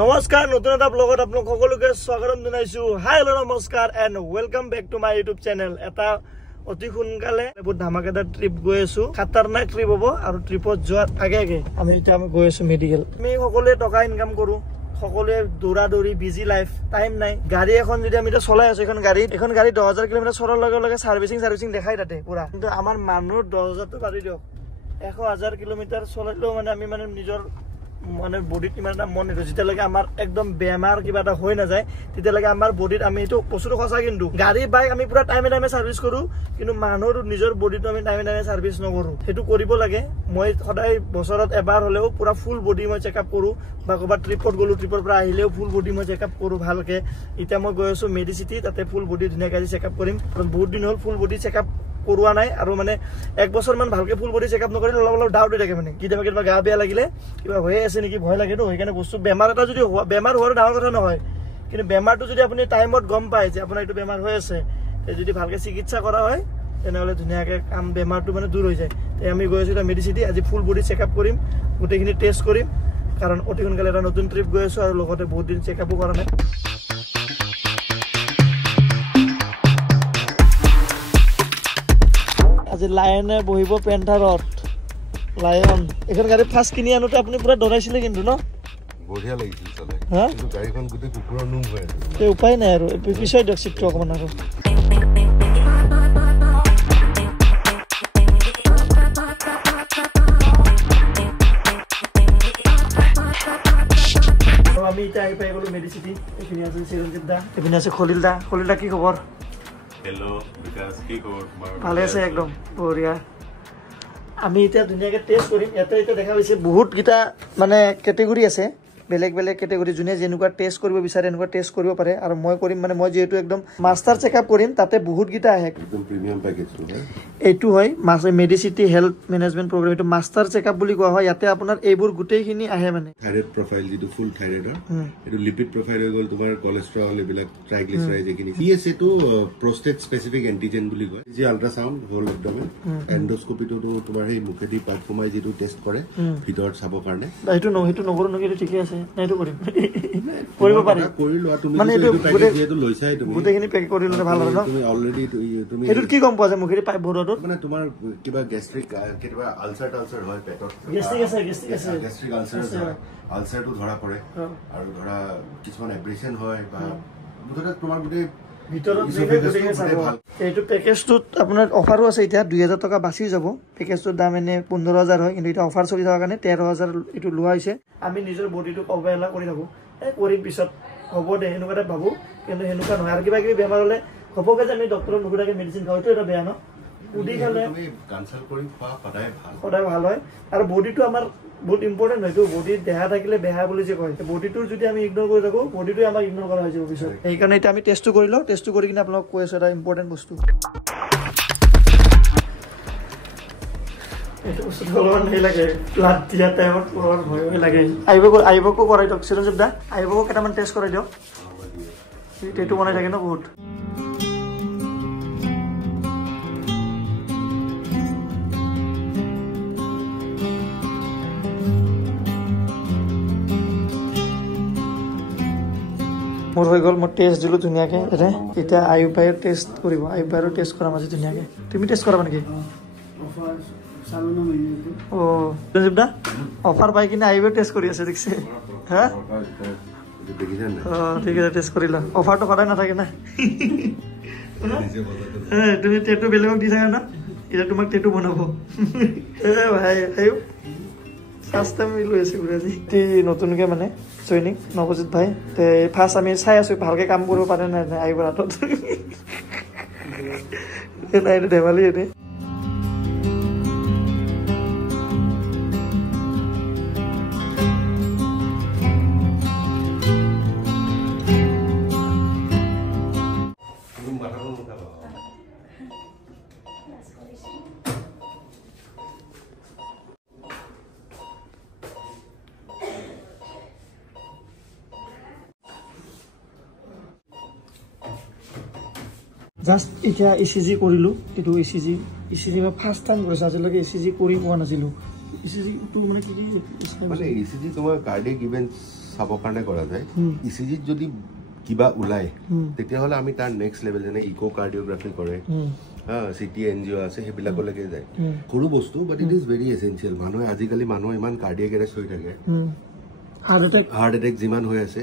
নমস্কাৰ নতুন এটা ব্লগত আপোনাক সকলোকে স্বাগতম জনাইছো হাই হেল্ল নমস্কাৰ and welcome back to my YouTube channel এটা অতি সোনকালে বহুত ধামাকেদাৰ ট্ৰিপ গৈ আছো খাতাৰনাক ট্ৰিপ হ'ব আৰু ট্ৰিপত যোৱাৰ আগে আমি গৈ আছো মেডিকেল আমি সকলোৱে টকা ইনকাম কৰো সকলোৱে দৌৰা দৌৰি বিজি লাইফ টাইম নাই গাড়ী এখন যদি আমি চলাই আছো এখন গাড়ী 10,000 কিলোমিটাৰ চলাৰ লগে লগে সাৰ্ভিসিং দেখাই তাতে পুৰা কিন্তু আমাৰ মানুহ 10,000 তো পাৰি দিয়ক 100,000 কিলোমিটাৰ চলাইলেও মানে আমি মানে নিজৰ মানে বডিত ইমান এটা মন নিদিওঁ যেতিয়ালৈকে আমাৰ একদম বেমাৰ কিবা এটা হৈ নাযায় তেতিয়ালৈকে আমাৰ বডিত আমি এইটো বস্তুটো সঁচা কিন্তু গাড়ী বাইক আমি পুৰা টাইমে সাৰ্ভিস কৰো কিন্তু মানুহৰ নিজৰ বডিটো আমি টাইমে সাৰ্ভিস নকৰো সেইটো কৰিব লাগে মই সদায় বছৰত এবাৰ হলেও পুৰা ফুল বডি মই চেকআপ কৰো বা ক'ৰবাত ট্ৰিপত গ'লো ট্ৰিপৰ পৰা আহিলেও ফুল বডি মই চেকআপ কৰো ভালকে এতিয়া মই গৈ আছো মেডিচিটি তাতে ফুল বডি ধুনীয়াকৈ চেকআপ কৰিম কাৰণ বহুত দিন হ'ল ফুল বডি চেকআপ কৰোৱা নাই আৰু মানে এক বছৰ মান ভালকে ফুল বডি চেকআপ নকৰিলে অলপ ডাউট হৈ থাকে মানে কিবা গা বেয়া লাগিলে কিবা হৈ আছে নেকি ভয় লাগে তো সেইকাৰণে বস্তু বেমাৰ এটা যদি বেমাৰ হোৱাৰ ডাঙৰ কথা নহয় কিন্তু বেমাৰটো যদি আপুনি টাইমত গম পায় যে আপোনাৰ এইটো বেমাৰ হৈ আছে যদি ভালকে চিকিৎসা কৰা হয় তেনেহ'লে ধুনীয়াকৈ কাম বেমাৰটো মানে দূৰ হৈ যায় তে আমি গৈ আছো মেডিচিটি আজি ফুল বডি চেকআপ কৰিম গোটেইখিনি টেষ্ট কৰিম কাৰণ অতি সোনকালে এটা নতুন ট্ৰিপ গৈ আছো আৰু লগতে বহুত দিন চেকআপো কৰা নাই আজি লায়নে বহিব পেন্থাৰত লায়ন এখন গাড়ী ফাৰ্ষ্ট কিনি আনোতে আপুনি পুৰা ডৰাইছিলে কিন্তু ন বঢ়িয়া লাগিছিল চলে হা কিন্তু গাড়ীখন গোটেই কুকুৰৰ নুম হৈ আছে তে উপায় নাই আৰু পিছই দিয়ক চিটটো অকমান আৰু আমি এতিয়া আহি পাই গ'লো মেডিচিটি এইখিনি আছে চিৰঞ্জিত দা এইখিনি আছে খলিল দা কি খবৰ হেল্ল' বিকাশ কি খবৰ ভালে আছে একদম বঢ়িয়া আমি এতিয়া ধুনীয়াকৈ টেষ্ট কৰিম ইয়াতে এতিয়া দেখা পাইছে বহুতকেইটা মানে কেটেগৰী আছে বেলেগ কেটেগৰী যোনে যেনেকুৱা টেষ্ট কৰিব বিচাৰে এনেকুৱা টেষ্ট কৰিব পাৰে আৰু মই কৰিম মানে মই যেহেতু একদম মাষ্টাৰ চেকআপ কৰিম তাতে বহুতকেইটা আহে একদম প্ৰিমিয়াম পেকেজটো হয় এইটো হয় মেডিচিটি হেল্থ মেনেজমেণ্ট প্ৰগ্ৰাম এইটো মাষ্টাৰ চেকআপ বুলি কোৱা হয় ইয়াতে আপোনাৰ এইবোৰ গোটেইখিনি আহে মানে থাইৰয়েড প্ৰফাইল যিটো ফুল থাইৰয়েডৰ এইটো লিপিড প্ৰফাইল হৈ গ'ল তোমাৰ কোলেষ্ট্ৰল এইবিলাক ট্ৰাইগ্লিচাৰাইড এইখিনি পিএছ এইটো প্ৰষ্টেট স্পেচিফিক এণ্টিজেন বুলি কয় যি আল্ট্ৰাছাউণ্ড হ'ল একদম এণ্ডোস্কোপিটো তোমাৰ সেই মুখেদি পাইপ সোমাই যিটো টেষ্ট কৰে ভিতৰত চাবৰ কাৰণে সেইটো নকৰো নেকি ঠিকে আছে এইটো কৰিম কৰিব পাৰি কৰি লোৱা তুমি মানে এইটো পেকেজ যেটো লৈছাই তুমি গোটেইখিনি পেক কৰি ল'লে ভাল হ'ব ন তুমি অলৰেডি তুমি এইটো কি গম পোৱা যায় মুখেদি পাইপ ভৰোৱাটো মানে তোমাৰ কিবা গেষ্ট্ৰিক কিবা আলচাৰ হয় পেটত গেষ্ট্ৰিক আলচাৰটো ধৰা পৰে আৰু ধৰা কিছুমান এব্ৰেছন হয় বা মুঠতে তোমাৰ গোটেই ভিতৰত এইটো পেকেজটোত আপোনাৰ অফাৰো আছে এতিয়া 2,000 টকা বাচি যাব পেকেজটোৰ দাম এনে 15,000 হয় কিন্তু এতিয়া অফাৰ চলি থকাৰ কাৰণে 13,000 এইটো লোৱা হৈছে আমি নিজৰ বডিটোক অৱহেলা কৰি থাকোঁ কৰিম পিছত হ'ব দে সেনেকুৱা এটা ভাবোঁ কিন্তু সেনেকুৱা নহয় আৰু কিবা বেমাৰ হ'লে হ'বগে যে আমি ডক্টৰক নুসুধাকৈ মেডিচিন খাওঁ এইটো এটা বেয়া ন বডি খালে সদায় ভাল হয় আৰু বডিটো আমাৰ বহুত ইম্পৰ্টেণ্ট হয়তো বডিত দেহা থাকিলে বেহা বুলি যে কয় বডিটোৰ যদি আমি ইগনোৰ কৰি থাকোঁ বডিটোৱে আমাক ইগনোৰ কৰা হৈ যাব পিছত সেইকাৰণে এতিয়া আমি টেষ্টটো কৰি লওঁ টেষ্টটো কৰি কিনে আপোনালোকক কৈ আছোঁ এটা ইম্পৰ্টেণ্ট বস্তু এইটো বস্তুটো অলপমান হেৰি লাগে ব্লাড দিয়া টাইমত অলপমান ভয় লাগে আহিবকো কৰাই দিয়ক চিৰঞ্জীৱ দা আহিবকো কেইটামান টেষ্ট কৰাই দিয়ক এইটো বনাই থাকে ন বহুত মোৰ হৈ গ'ল মই টেষ্ট দিলোঁ ধুনীয়াকৈ এতিয়া আয়ুব ভাইৰ টেষ্ট কৰিব আয়ুব ভাইৰো টেষ্ট কৰাম আজি ধুনীয়াকৈ তুমি টেষ্ট কৰাবা নেকি অঁ সঞ্জীৱ দা অফাৰ পাই কিনে আয়ুবে টেষ্ট কৰি আছে দেখিছে হা অঁ ঠিক আছে টেষ্ট কৰিলা অফাৰটো সদায় নাথাকে না তুমি টেটু বেলেগক দি থাকা ন এতিয়া তোমাক টেটু বনাব ভাই আয়ুব ফাৰ্ষ্ট টাইম লৈ আছে আজি নতুনকৈ মানে জইনিং নৱজিত ভাই তে ফাৰ্ষ্ট আমি চাই আছোঁ ভালকৈ কাম কৰিব পাৰে নাই আহিব হাতত নাই ধেমালি এনে জাষ্ট এতিয়া ECG কৰিলোঁ এইটো ECG মই ফাৰ্ষ্ট টাইম কৰিছোঁ আজিলৈকে ECG কৰি পোৱা নাছিলোঁ ইচিজি টু মানে কি মানে ইচিজি তোমাৰ কাৰ্ডিয়েক ইভেন্ট চাবৰ কাৰণে কৰা যায় ইচিজিত যদি কিবা ওলাই তেতিয়াহ'লে আমি তাৰ নেক্সট লেভেল যেনে ইকো কাৰ্ডিঅ'গ্ৰাফি কৰে চিটি এনজিঅ' আছে সেইবিলাকলৈকে যায় সৰু বস্তু but it is very essential মানুহে আজিকালি মানুহৰ ইমান কাৰ্ডিয়েক এৰেষ্ট হৈ থাকে হাৰ্ট এটেক যিমান হৈ আছে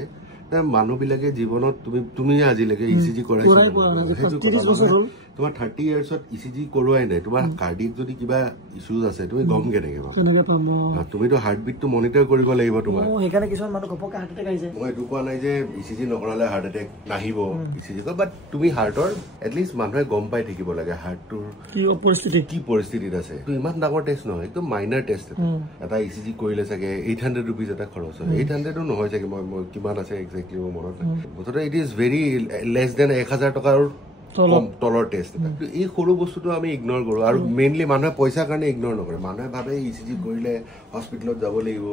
মানুহবিলাকে জীৱনত তুমি আজিলৈকে ইচিজি কৰাইছা তোমাৰ 30 ইয়াৰ্ছত ইচিজি কৰোৱাই নাই তোমাৰ কাৰ্ডিয়েক যদি কিবা ইছ্যুজ আছে তুমি গম কেনেকে পাবা তুমিতো হাৰ্টবিটটো মনিটৰ কৰিব লাগিব তোমাৰ সেইকাৰণে কিছুমান মানুহ ঘপককে হাৰ্ট এটেক আহিছে মই এইটো কোৱা নাই যে ইচিজি নকৰালে হাৰ্ট এটেক নাহিব ইচিজি বাট তুমি হাৰ্টৰ এটলিষ্ট মানুহে গম পাই থাকিব লাগে হাৰ্টটোৰ কি পৰিস্থিতিত আছে ইমান ডাঙৰ টেষ্ট নহয় একদম মাইনাৰ টেষ্ট এটা ইচিজি কৰিলে চাগে 800 ৰুপিজ এটা খৰচ হয় 800ও নহয় চাগে মই কিমান আছে এক্সেক্টলি মোৰ মনত নাই মুঠতে it is very less than 1000 টকাৰ তলৰ টেষ্ট এই সৰু বস্তুটো আমি ইগনোৰ কৰো আৰু মেইনলি মানুহে পইচাৰ কাৰণে ইগনোৰ নকৰে মানুহে ভাবে ইচিজি কৰিলে হস্পিটেলত যাব লাগিব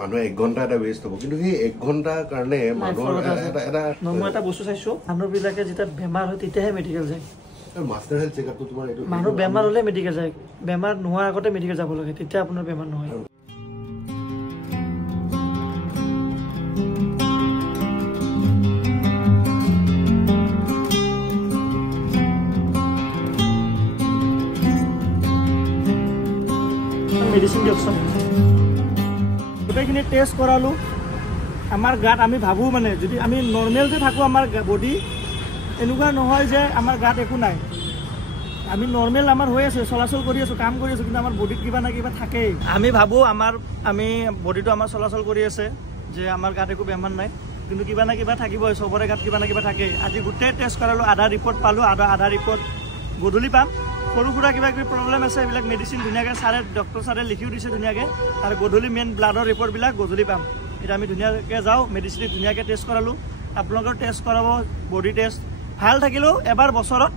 মানুহে 1 ঘণ্টা এটা ৱেষ্ট হ'ব কিন্তু সেই 1 ঘণ্টাৰ কাৰণে মানুহৰ এটা বস্তু চাইছো মানুহবিলাকে যেতিয়া বেমাৰ হয় তেতিয়াহে মেডিকেল যায় মাষ্টাৰ হেল্থ চেকআপটো তোমাৰ এইটো মানুহ বেমাৰ হ'লে মেডিকেল যায় বেমাৰ নোহোৱাৰ আগতে মেডিকেল যাব লাগে তেতিয়া আপোনাৰ বেমাৰ নহয় মেডিচিন দিয়কচোন গোটেইখিনি টেষ্ট কৰালোঁ আমাৰ গাত আমি ভাবোঁ মানে যদি আমি নৰ্মেল যে থাকোঁ আমাৰ বডি এনেকুৱা নহয় যে আমাৰ গাত একো নাই আমি নৰ্মেল আমাৰ হৈ আছে চলাচল কৰি আছোঁ কাম কৰি আছোঁ কিন্তু আমাৰ বডিত কিবা না কিবা থাকেই আমি ভাবোঁ আমি বডিটো আমাৰ চলাচল কৰি আছে যে আমাৰ গাত একো বেমাৰ নাই কিন্তু কিবা না কিবা থাকিবই চবৰে গাত কিবা না কিবা থাকেই আজি গোটেই টেষ্ট কৰালোঁ আধা ৰিপৰ্ট পালোঁ আধা ৰিপৰ্ট গধূলি পাম সৰু সুৰা কিবা কিবি প্ৰব্লেম আছে এইবিলাক মেডিচিন ধুনীয়াকৈ ডক্টৰ ছাৰে লিখিও দিছে ধুনীয়াকৈ আৰু গধূলি মেইন ব্লাডৰ ৰিপৰ্টবিলাক গধূলি পাম এতিয়া আমি ধুনীয়াকৈ যাওঁ মেডিচিন ধুনীয়াকৈ টেষ্ট কৰালোঁ আপোনালোকৰ টেষ্ট কৰাব বডি টেষ্ট ভাল থাকিলেও এবাৰ বছৰত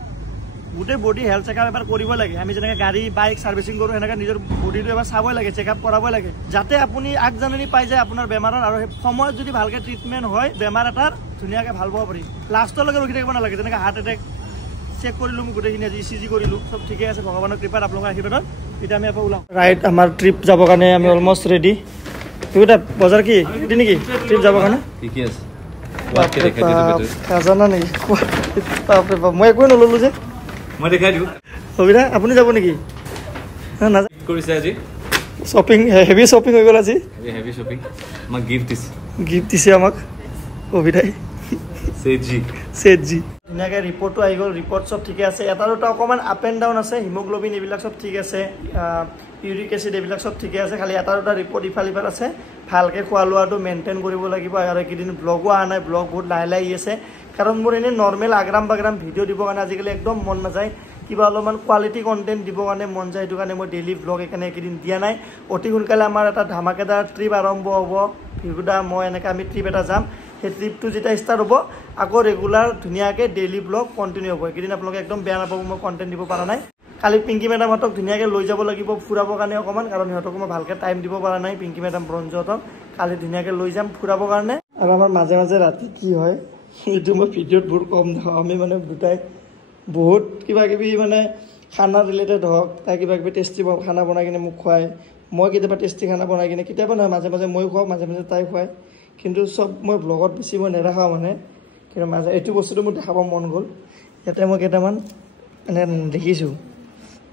গোটেই বডি হেল্থ চেকআপ এবাৰ কৰিব লাগে আমি যেনেকৈ গাড়ী বাইক ছাৰ্ভিচিং কৰোঁ সেনেকৈ নিজৰ বডিটো এবাৰ চাবই লাগে চেকআপ কৰাবই লাগে যাতে আপুনি আগজাননী পাই যায় আপোনাৰ বেমাৰৰ আৰু সেই সময়ত যদি ভালকৈ ট্ৰিটমেণ্ট হয় বেমাৰ এটাৰ ধুনীয়াকৈ ভাল পাব পাৰি লাষ্টলৈকে ৰখি থাকিব নালাগে যেনেকৈ হাৰ্ট এটেক চেক কৰিলোঁ মই গোটেইখিনি আজি ইচিজি কৰিলোঁ চব ঠিকে আছে ভগৱানৰ কৃপাত আপোনালোকৰ আশীৰ্বাদত এতিয়া আমি আকৌ ওলাওঁ ৰাইট আমাৰ ট্ৰিপ যাবৰ কাৰণে আমি অলমষ্ট ৰেডি এইটা বজাৰ কি ৰেডি নেকি ট্ৰিপ যাবৰ কাৰণে ঠিকে আছে খাজানা নেকি মই একোৱে নল'লোঁ যে মই দেখাই দিওঁ সুবিধা আপুনি যাব নেকি কৰিছে আজি শ্বপিং হেভি শ্বপিং হৈ গ'ল আজি হেভি শ্বপিং আমাক গিফ্ট দিছে আমাক সুবিধাই চেটজি ধুনীয়াকৈ ৰিপৰ্টটো আহি গ'ল ৰিপৰ্ট চব ঠিকে আছে এটা দুটা অকণমান আপ এণ্ড ডাউন আছে হিমগ্ল'বিন এইবিলাক চব ঠিক আছে ইউৰিক এচিড এইবিলাক চব ঠিকে আছে খালি এটা দুটা ৰিপৰ্ট ইফাল আছে ভালকৈ খোৱা লোৱাটো মেইনটেইন কৰিব লাগিব আৰু এইকেইদিন ব্লগো অহা নাই ব্লগ বহুত লাহে লাহে আহি আছে কাৰণ মোৰ এনেই নৰ্মেল আগ্ৰাম বাগ্ৰাম ভিডিঅ' দিবৰ কাৰণে আজিকালি একদম মন নাযায় কিবা অলপমান কোৱালিটি কণ্টেণ্ট দিবৰ কাৰণে মন যায় সেইটো কাৰণে মই ডেইলি ব্লগ এইকাৰণে এইকেইদিন দিয়া নাই অতি সোনকালে আমাৰ এটা ধামাকেদাৰ ট্ৰিপ আৰম্ভ হ'ব ভিগুদা মই এনেকৈ আমি ট্ৰিপ এটা যাম সেই ট্ৰিপটো যেতিয়া ষ্টাৰ্ট হ'ব আকৌ ৰেগুলাৰ ধুনীয়াকৈ ডেইলি ব্লগ কণ্টিনিউ হ'ব এইকেইদিন আপোনালোকে একদম বেয়া নাপাব মই কণ্টেণ্ট দিব পৰা নাই কালি পিংকি মেডামহঁতক ধুনীয়াকৈ লৈ যাব লাগিব ফুৰাবৰ কাৰণে অকণমান কাৰণ সিহঁতকো মই ভালকৈ টাইম দিব পৰা নাই পিংকি মেডাম ব্ৰঞ্জহঁতক কালি ধুনীয়াকৈ লৈ যাম ফুৰাবৰ কাৰণে আৰু আমাৰ মাজে মাজে ৰাতি কি হয় এইটো মই ভিডিঅ'ত বহুত কম দেখাওঁ আমি মানে দুটাই বহুত কিবা কিবি মানে খানা ৰিলেটেড হওক তাই কিবা কিবি টেষ্টি খানা বনাই কিনে মোক খুৱায় মই কেতিয়াবা টেষ্টি খানা বনাই কিনে কেতিয়াবা নহয় মাজে মাজে মই খুৱাওঁ মাজে মাজে তাই খুৱায় কিন্তু চব মই ব্লগত বেছি মই নেদেখাওঁ মানে কিন্তু মাজে এইটো বস্তুটো মোৰ দেখাব মন গ'ল ইয়াতে মই কেইটামান মানে দেখিছোঁ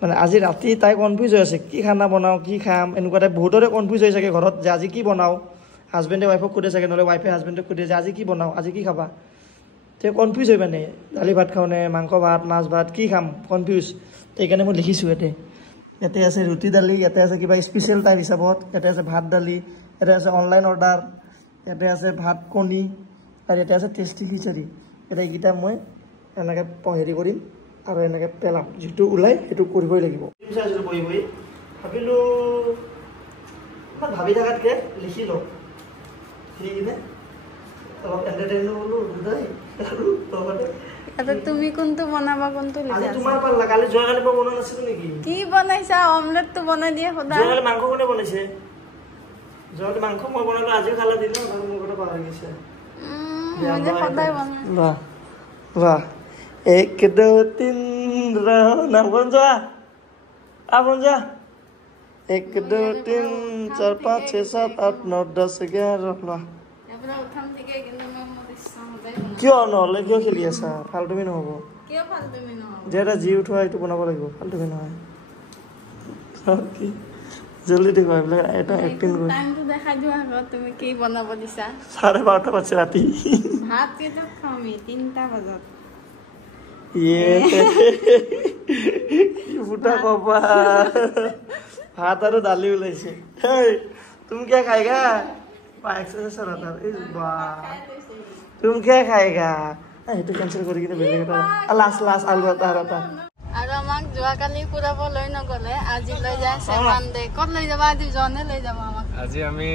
মানে আজি ৰাতি তাই কনফিউজ হৈ আছে কি খানা বনাওঁ কি খাম এনেকুৱা টাইপ বহুতৰে কনফিউজ হৈ চাগে ঘৰত যে আজি কি বনাওঁ হাজবেণ্ডে ৱাইফক সোধে চাগে নহ'লে ৱাইফে হাজবেণ্ডক সোধে যে আজি কি বনাওঁ আজি কি খাবা তেওঁ কনফিউজ হৈ মানে দালি ভাত খাওঁ নে মাংস ভাত মাছ ভাত কি খাম কনফিউজ সেইকাৰণে মই লিখিছোঁ ইয়াতে আছে ৰুটি দালি ইয়াতে আছে কিবা স্পেচিয়েল টাইপ হিচাপত ইয়াতে আছে ভাত দালি ইয়াতে আছে অনলাইন অৰ্ডাৰ ইয়াতে আছে ভাত কণী আৰু ইয়াতে আছে টেষ্টি খিচাৰি এতিয়া এইকেইটা মই এনেকৈ হেৰি কৰিম আৰু এনেকৈ পেলাম যিটো ওলাই সেইটো কৰিবই লাগিব চাইছিলোঁ বহি বহি ভাবিলোঁ ইমান ভাবি থকাতকৈ লিখি লওঁ লিখি কিনে অলপ এণ্টাৰটেইন হ'লোঁ দুটাই আৰু লগতে তুমি কোনটো বনাবা কোনটো লিখা তোমাৰ পাল্লা কালি যোৱাকালি মই বনোৱা নাছিলোঁ নেকি কি বনাইছা অমলেটটো বনাই দিয়ে সদায় যোৱাকালি মাংস কোনে বনাইছে যোৱাকালি মাংস মই বনালোঁ আজিও খালা দিন আৰু মোৰ কথা পাহৰি গৈছে সদায় বনাই বাহ বাহ এক দো তিন না বঞ্জা বঞ্জা 1 2 3 4 5 6 7 8 9 10 11 লোৱা এবাৰ উঠাম ঠিকে কিন্তু মই মোৰ ইচ্ছা মতে কিয় নহ'লে কিয় খেলি আছা ফাল্টুমি নহ'ব কিয় ফাল্টুমি নহ'ব যেটা জি উঠোৱা এইটো বনাব লাগিব ফাল্টুমি নহয় কি জলদি দেখো এইবিলাক এটা এক্টিং কৰি টাইমটো দেখাই দিও আগত তুমি কি বনাব দিছা 12:30 বাজে ৰাতি ভাত কেইটা খামি 3টা বজাত ইয়ে কি ফুটা কবা ভাত আৰু দালি ওলাইছে হেই তুমি কি খাইগা বা এক্সাৰসাইজ ৰতা এই বা তুমি কি খাইগা এইটো কেনসেল কৰি কিনে বেলেগ এটা লাষ্ট আলু ৰতা আৰু আমাক যোৱাকালি ফুৰাব লৈ নগলে আজি লৈ যায় সেমানদে ক'ত লৈ যাবা আজি জনে লৈ যাব আমাক আজি আমি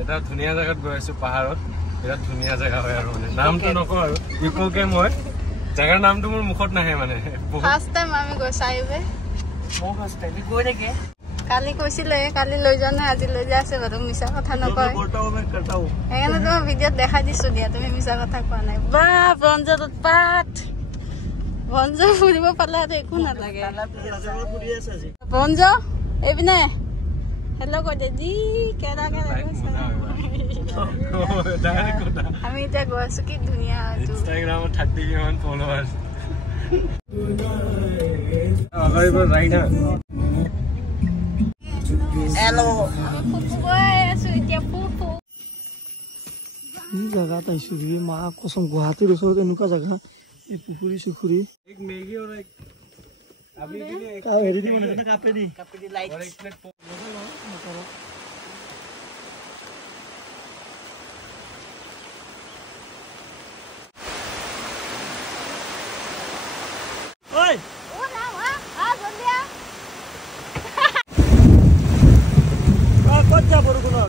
এটা ধুনীয়া জায়গাত গৈ আছো পাহাৰত বিৰাট ধুনীয়া জায়গা হয় আৰু মানে নামটো নকওঁ আৰু ইকো কেম হয় জায়গাৰ নামটো মোৰ মুখত নাহে মানে ফাৰ্ষ্ট টাইম আমি গৈ চাইবে মই ফাৰ্ষ্ট টাইম গৈ থাকে কালি কৈছিলে কালি লৈ যোৱা নাই আজি লৈ যায় আছে বাৰু মিছা কথা নকয় সেইকাৰণে তোমাৰ ভিডিঅ'ত দেখাই দিছো দিয়া তুমি মিছা কথা কোৱা নাই বা ব্ৰঞ্জত পাঠ ব্ৰঞ্জ ফুৰিব পালে আৰু একো নালাগে ব্ৰঞ্জ এইপিনে হেল্ল' কৈ দে যি কেৰা আমি এতিয়া গৈ আছো কি ধুনীয়া ইনষ্টাগ্ৰামত 30 কিমান ফলোৱাৰ্ছ আগৰ ৰাইট হেল্ল' আমি ফুফু গৈ আছো এতিয়া ফুফু এই জায়গাত আহিছো কি মা কসম গুৱাহাটীৰ ওচৰত এনেকুৱা জায়গা এই পুখুৰী চুখুৰী एक मैगी और एक अभी के लिए एक হেৰি দি বনাইছে কাপেদি লাইট और एक प्लेट ঐ ও না আ জলদিয়া ক'ত যাব বৰষুণত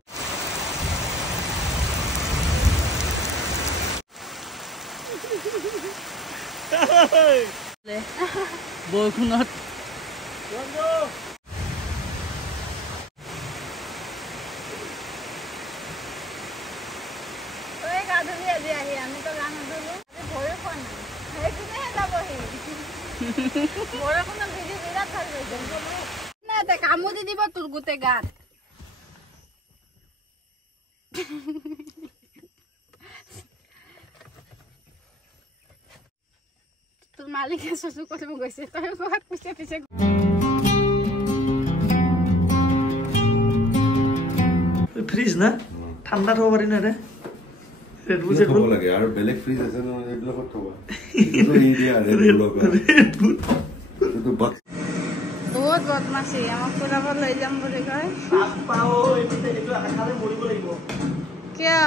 বৰষুণত তই গা ধুলি আজি আহি আমিতো গা নুধুলো আজি ভৰি খোৱা নাই সেইপিনেহে যাবহি বৰষুণত ভিজি বিৰাট ভাল পাইছে নাই তাই কামো দি দিব তোৰ গোটেই গাত তোৰ মালিকে চচু কৰিব গৈছে তই ক'ত পিছে পিছে ফ্ৰিজ না ঠাণ্ডা থব পাৰি না ৰে ৰেড বুল থব লাগে আৰু বেলেগ ফ্ৰিজ আছে ন এইবিলাকত থবা এইটো ই দিয়া ৰেড বুল বহুত বদমাছি আমাক ফুৰাব লৈ যাম বুলি কয় পাও এইটো আখালে মৰিব লাগিব কিয়